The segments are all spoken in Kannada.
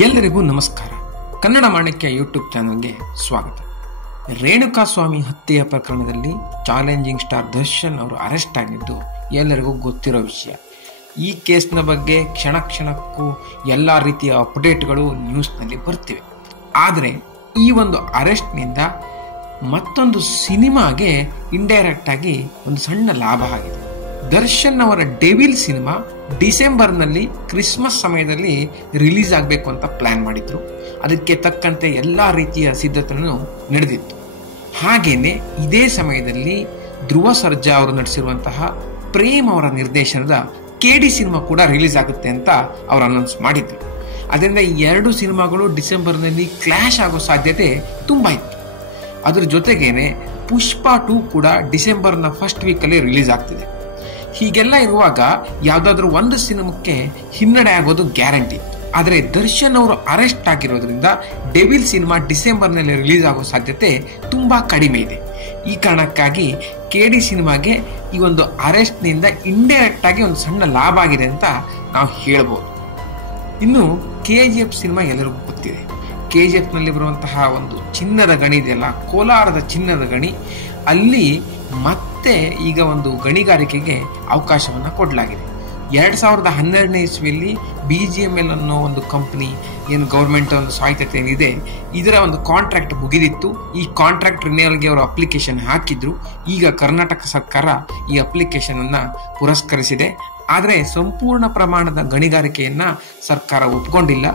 ಎಲ್ಲರಿಗೂ ನಮಸ್ಕಾರ. ಕನ್ನಡ ಮಾಣಿಕ್ಯ ಯೂಟ್ಯೂಬ್ ಚಾನಲ್ಗೆ ಸ್ವಾಗತ. ರೇಣುಕಾಸ್ವಾಮಿ ಹತ್ಯೆಯ ಪ್ರಕರಣದಲ್ಲಿ ಚಾಲೆಂಜಿಂಗ್ ಸ್ಟಾರ್ ದರ್ಶನ್ ಅವರು ಅರೆಸ್ಟ್ ಆಗಿದ್ದು ಎಲ್ಲರಿಗೂ ಗೊತ್ತಿರೋ ವಿಷಯ. ಈ ಕೇಸ್ನ ಬಗ್ಗೆ ಕ್ಷಣ ಕ್ಷಣಕ್ಕೂ ಎಲ್ಲ ರೀತಿಯ ಅಪ್ಡೇಟ್ಗಳು ನ್ಯೂಸ್ನಲ್ಲಿ ಬರ್ತಿವೆ. ಆದರೆ ಈ ಒಂದು ಅರೆಸ್ಟ್ನಿಂದ ಮತ್ತೊಂದು ಸಿನಿಮಾಗೆ ಇಂಡೈರೆಕ್ಟ್ ಆಗಿ ಒಂದು ಸಣ್ಣ ಲಾಭ ಆಗಿದೆ. ದರ್ಶನ್ ಅವರ ಡೆವಿಲ್ ಸಿನಿಮಾ ಡಿಸೆಂಬರ್ನಲ್ಲಿ ಕ್ರಿಸ್ಮಸ್ ಸಮಯದಲ್ಲಿ ರಿಲೀಸ್ ಆಗಬೇಕು ಅಂತ ಪ್ಲಾನ್ ಮಾಡಿದ್ರು. ಅದಕ್ಕೆ ತಕ್ಕಂತೆ ಎಲ್ಲ ರೀತಿಯ ಸಿದ್ಧತೆಯನ್ನು ನಡೆದಿತ್ತು. ಹಾಗೇನೆ ಇದೇ ಸಮಯದಲ್ಲಿ ಧ್ರುವ ಸರ್ಜಾ ಅವರು ನಡೆಸಿರುವಂತಹ ಪ್ರೇಮ್ ಅವರ ನಿರ್ದೇಶನದ KD ಸಿನಿಮಾ ಕೂಡ ರಿಲೀಸ್ ಆಗುತ್ತೆ ಅಂತ ಅವರು ಅನೌನ್ಸ್ ಮಾಡಿದ್ರು. ಅದರಿಂದ ಈ ಎರಡು ಸಿನಿಮಾಗಳು ಡಿಸೆಂಬರ್ನಲ್ಲಿ ಕ್ಲಾಶ್ ಆಗೋ ಸಾಧ್ಯತೆ ತುಂಬಾ ಇತ್ತು. ಅದ್ರ ಜೊತೆಗೇನೆ ಪುಷ್ಪ 2 ಕೂಡ ಡಿಸೆಂಬರ್ನ ಫಸ್ಟ್ ವೀಕಲ್ಲಿ ರಿಲೀಸ್ ಆಗ್ತಿದೆ. ಹೀಗೆಲ್ಲ ಇರುವಾಗ ಯಾವುದಾದ್ರೂ ಒಂದು ಸಿನಿಮಾಕ್ಕೆ ಹಿನ್ನಡೆ ಆಗೋದು ಗ್ಯಾರಂಟಿ. ಆದರೆ ದರ್ಶನ್ ಅವರು ಅರೆಸ್ಟ್ ಆಗಿರೋದ್ರಿಂದ ಡೆವಿಲ್ ಸಿನಿಮಾ ಡಿಸೆಂಬರ್ನಲ್ಲಿ ರಿಲೀಸ್ ಆಗೋ ಸಾಧ್ಯತೆ ತುಂಬಾ ಕಡಿಮೆ ಇದೆ. ಈ ಕಾರಣಕ್ಕಾಗಿ KD ಸಿನಿಮಾಗೆ ಈ ಒಂದು ಅರೆಸ್ಟ್ನಿಂದ ಇಂಡೈರೆಕ್ಟ್ ಆಗಿ ಒಂದು ಸಣ್ಣ ಲಾಭ ಆಗಿದೆ ಅಂತ ನಾವು ಹೇಳ್ಬೋದು. ಇನ್ನು KGF ಸಿನಿಮಾ ಎಲ್ಲರಿಗೂ ಗೊತ್ತಿದೆ. KGF ನಲ್ಲಿ ಬರುವಂತಹ ಒಂದು ಚಿನ್ನದ ಗಣಿ ಇದೆಯಲ್ಲ, ಕೋಲಾರದ ಚಿನ್ನದ ಗಣಿ, ಅಲ್ಲಿ ಮತ್ತೆ ಈಗ ಒಂದು ಗಣಿಗಾರಿಕೆಗೆ ಅವಕಾಶವನ್ನ ಕೊಡಲಾಗಿದೆ. 2012ನೇ ಇಸ್ವಿಯಲ್ಲಿ BGML ಅನ್ನೋ ಒಂದು ಕಂಪನಿ ಏನು ಗೌರ್ಮೆಂಟ್ ಒಂದು ಸ್ವಾಯತ್ತತೆ ಏನಿದೆ ಇದರ ಒಂದು ಕಾಂಟ್ರಾಕ್ಟ್ ಮುಗಿದಿತ್ತು. ಈ ಕಾಂಟ್ರಾಕ್ಟ್ ರಿನ್ಯೂವಲ್ಗೆ ಅವರು ಅಪ್ಲಿಕೇಶನ್ ಹಾಕಿದ್ರು. ಈಗ ಕರ್ನಾಟಕ ಸರ್ಕಾರ ಈ ಅಪ್ಲಿಕೇಶನ್ ಅನ್ನ ಪುರಸ್ಕರಿಸಿದೆ. ಆದರೆ ಸಂಪೂರ್ಣ ಪ್ರಮಾಣದ ಗಣಿಗಾರಿಕೆಯನ್ನ ಸರ್ಕಾರ ಒಪ್ಪಿಕೊಂಡಿಲ್ಲ.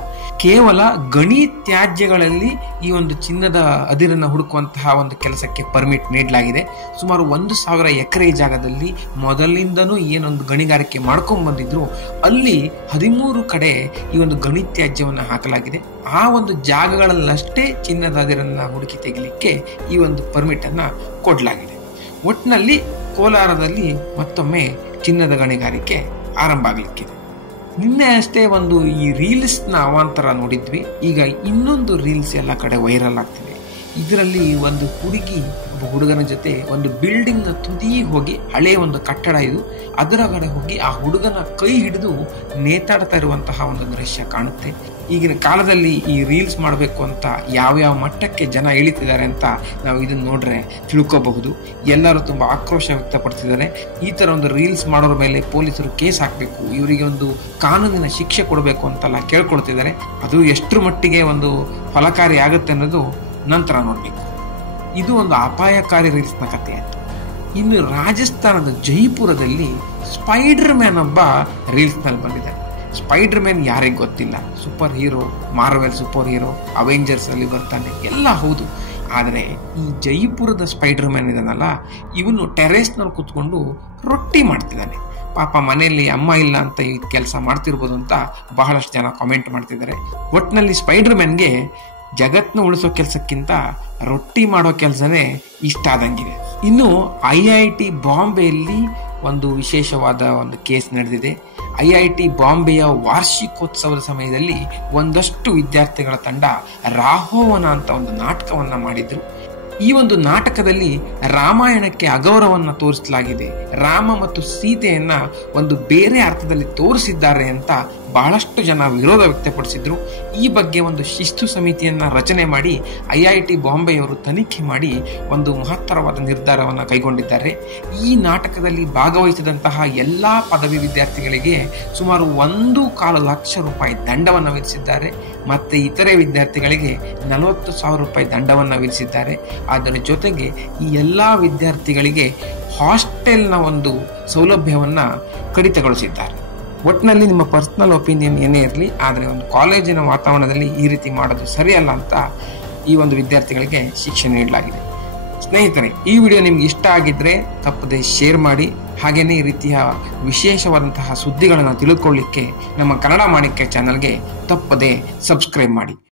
ಕೇವಲ ಗಣಿ ತ್ಯಾಜ್ಯಗಳಲ್ಲಿ ಈ ಒಂದು ಚಿನ್ನದ ಅದಿರನ್ನ ಹುಡುಕುವಂತಹ ಒಂದು ಕೆಲಸಕ್ಕೆ ಪರ್ಮಿಟ್ ನೀಡಲಾಗಿದೆ. ಸುಮಾರು 1,000 ಎಕರೆ ಜಾಗದಲ್ಲಿ ಮೊದಲಿಂದನೂ ಏನೊಂದು ಗಣಿಗಾರಿಕೆ ಮಾಡ್ಕೊಂಡ್ ಬಂದಿದ್ರು ಅಲ್ಲಿ 13 ಕಡೆ ಈ ಒಂದು ಗಣಿ ತ್ಯಾಜ್ಯವನ್ನು ಹಾಕಲಾಗಿದೆ. ಆ ಒಂದು ಜಾಗಗಳಲ್ಲಷ್ಟೇ ಚಿನ್ನದ ಅದಿರನ್ನ ಹುಡುಕಿ ತೆಗಿಲಿಕ್ಕೆ ಈ ಒಂದು ಪರ್ಮಿಟ್ ಅನ್ನ ಕೊಡಲಾಗಿದೆ. ಒಟ್ಟಿನಲ್ಲಿ ಕೋಲಾರದಲ್ಲಿ ಮತ್ತೊಮ್ಮೆ ಚಿನ್ನದ ಗಣಿಗಾರಿಕೆ ಆರಂಭ ಆಗಲಿಕ್ಕಿದೆ. ನಿನ್ನೆ ಅಷ್ಟೇ ಒಂದು ಈ ರೀಲ್ಸ್ ನ ಅವಾಂತರ ನೋಡಿದ್ವಿ. ಈಗ ಇನ್ನೊಂದು ರೀಲ್ಸ್ ಎಲ್ಲ ಕಡೆ ವೈರಲ್ ಆಗ್ತಿದೆ. ಇದರಲ್ಲಿ ಒಂದು ಹುಡುಗಿ ಒಬ್ಬ ಹುಡುಗನ ಜೊತೆ ಒಂದು ಬಿಲ್ಡಿಂಗ್ ನ ತುದಿ ಹೋಗಿ, ಹಳೆ ಒಂದು ಕಟ್ಟಡ ಇದು, ಅದರ ಕಡೆ ಹೋಗಿ ಆ ಹುಡುಗನ ಕೈ ಹಿಡಿದು ನೇತಾಡ್ತಾ ಇರುವಂತಹ ಒಂದು ದೃಶ್ಯ ಕಾಣುತ್ತೆ. ಈಗಿನ ಕಾಲದಲ್ಲಿ ಈ ರೀಲ್ಸ್ ಮಾಡಬೇಕು ಅಂತ ಯಾವ್ಯಾವ ಮಟ್ಟಕ್ಕೆ ಜನ ಇಳಿತಿದ್ದಾರೆ ಅಂತ ನಾವು ಇದನ್ನ ನೋಡ್ರೆ ತಿಳ್ಕೋಬಹುದು. ಎಲ್ಲರೂ ತುಂಬಾ ಆಕ್ರೋಶ ವ್ಯಕ್ತಪಡಿಸಿದ್ದಾರೆ. ಈ ತರ ಒಂದು ರೀಲ್ಸ್ ಮಾಡೋರ ಮೇಲೆ ಪೊಲೀಸರು ಕೇಸ್ ಹಾಕಬೇಕು, ಇವರಿಗೆ ಒಂದು ಕಾನೂನಿನ ಶಿಕ್ಷೆ ಕೊಡಬೇಕು ಅಂತೆಲ್ಲ ಕೇಳ್ಕೊಳ್ತಿದ್ದಾರೆ. ಅದು ಎಷ್ಟರ ಮಟ್ಟಿಗೆ ಒಂದು ಫಲಕಾರಿ ಆಗುತ್ತೆ ಅನ್ನೋದು ನಂತರ ನೋಡ್ಬೇಕು. ಇದು ಒಂದು ಅಪಾಯಕಾರಿ ರೀಲ್ಸ್ ನ ಕಥೆ ಆಯ್ತು. ಇನ್ನು ರಾಜಸ್ಥಾನದ ಜೈಪುರದಲ್ಲಿ ಸ್ಪೈಡರ್ ಮ್ಯಾನ್ ಒಬ್ಬ ರೀಲ್ಸ್ ನಲ್ಲಿ ಬಂದಿದೆ. ಸ್ಪೈಡರ್ ಮ್ಯಾನ್ ಯಾರಿಗೆ ಗೊತ್ತಿಲ್ಲ, super hero, Marvel super hero, Avengers ಅಲ್ಲಿ ಬರ್ತಾನೆ, ಎಲ್ಲ ಹೌದು. ಆದರೆ ಈ ಜೈಪುರದ ಸ್ಪೈಡರ್ ಮ್ಯಾನ್ ಇದನ್ನಲ್ಲ, ಇವನು ಟೆರೇಸ್ ನಲ್ಲಿ ಕುತ್ಕೊಂಡು ರೊಟ್ಟಿ ಮಾಡ್ತಿದ್ದಾನೆ. ಪಾಪ ಮನೆಯಲ್ಲಿ ಅಮ್ಮ ಇಲ್ಲ ಅಂತ ಈ ಕೆಲಸ ಮಾಡ್ತಿರ್ಬೋದು ಅಂತ ಬಹಳಷ್ಟು ಜನ ಕಾಮೆಂಟ್ ಮಾಡ್ತಿದ್ದಾರೆ. ಒಟ್ಟಿನಲ್ಲಿ ಸ್ಪೈಡರ್ ಮ್ಯಾನ್ಗೆ ಜಗತ್ನ ಉಳಿಸೋ ಕೆಲಸಕ್ಕಿಂತ ರೊಟ್ಟಿ ಮಾಡೋ ಕೆಲಸನೇ ಇಷ್ಟ ಆದಂಗಿದೆ. ಇನ್ನು IIT ಬಾಂಬೆಯಲ್ಲಿ ಒಂದು ವಿಶೇಷವಾದ ಒಂದು ಕೇಸ್ ನಡೆದಿದೆ. IIT ಬಾಂಬೆಯ ವಾರ್ಷಿಕೋತ್ಸವದ ಸಮಯದಲ್ಲಿ ಒಂದಷ್ಟು ವಿದ್ಯಾರ್ಥಿಗಳ ತಂಡ ರಾಹೋವನ ಅಂತ ಒಂದು ನಾಟಕವನ್ನ ಮಾಡಿದ್ರು. ಈ ಒಂದು ನಾಟಕದಲ್ಲಿ ರಾಮಾಯಣಕ್ಕೆ ಅಗೌರವನ್ನ ತೋರಿಸಲಾಗಿದೆ, ರಾಮ ಮತ್ತು ಸೀತೆಯನ್ನ ಒಂದು ಬೇರೆ ಅರ್ಥದಲ್ಲಿ ತೋರಿಸಿದ್ದಾರೆ ಅಂತ ಬಹಳಷ್ಟು ಜನ ವಿರೋಧ ವ್ಯಕ್ತಪಡಿಸಿದ್ರು. ಈ ಬಗ್ಗೆ ಒಂದು ಶಿಸ್ತು ಸಮಿತಿಯನ್ನ ರಚನೆ ಮಾಡಿ IIT ಬಾಂಬೆಯವರು ತನಿಖೆ ಮಾಡಿ ಒಂದು ಮಹತ್ತರವಾದ ನಿರ್ಧಾರವನ್ನು ಕೈಗೊಂಡಿದ್ದಾರೆ. ಈ ನಾಟಕದಲ್ಲಿ ಭಾಗವಹಿಸಿದಂತಹ ಎಲ್ಲಾ ಪದವಿ ವಿದ್ಯಾರ್ಥಿಗಳಿಗೆ ಸುಮಾರು 1.25 ಲಕ್ಷ ರೂಪಾಯಿ ದಂಡವನ್ನು ವಿಧಿಸಿದ್ದಾರೆ. ಮತ್ತೆ ಇತರೆ ವಿದ್ಯಾರ್ಥಿಗಳಿಗೆ 40,000 ರೂಪಾಯಿ ದಂಡವನ್ನು ವಿಧಿಸಿದ್ದಾರೆ. ಅದರ ಜೊತೆಗೆ ಈ ಎಲ್ಲಾ ವಿದ್ಯಾರ್ಥಿಗಳಿಗೆ ಹಾಸ್ಟೆಲ್ನ ಒಂದು ಸೌಲಭ್ಯವನ್ನ ಕಡಿತಗೊಳಿಸಿದ್ದಾರೆ. ಒಟ್ಟಿನಲ್ಲಿ ನಿಮ್ಮ ಪರ್ಸನಲ್ ಒಪಿನಿಯನ್ ಏನೇ ಇರಲಿ, ಆದರೆ ಒಂದು ಕಾಲೇಜಿನ ವಾತಾವರಣದಲ್ಲಿ ಈ ರೀತಿ ಮಾಡೋದು ಸರಿಯಲ್ಲ ಅಂತ ಈ ಒಂದು ವಿದ್ಯಾರ್ಥಿಗಳಿಗೆ ಶಿಕ್ಷೆ ನೀಡಲಾಗಿದೆ. ಸ್ನೇಹಿತರೆ, ಈ ವಿಡಿಯೋ ನಿಮ್ಗೆ ಇಷ್ಟ ಆಗಿದ್ರೆ ತಪ್ಪದೆ ಶೇರ್ ಮಾಡಿ. ಹಾಗೇನೇ ಈ ರೀತಿಯ ವಿಶೇಷವಾದಂತಹ ಸುದ್ದಿಗಳನ್ನು ತಿಳ್ಕೊಳ್ಳಿಕ್ಕೆ ನಮ್ಮ ಕನ್ನಡ ಮಾಣಿಕ್ಯ ಚಾನಲ್ಗೆ ತಪ್ಪದೆ ಸಬ್ಸ್ಕ್ರೈಬ್ ಮಾಡಿ.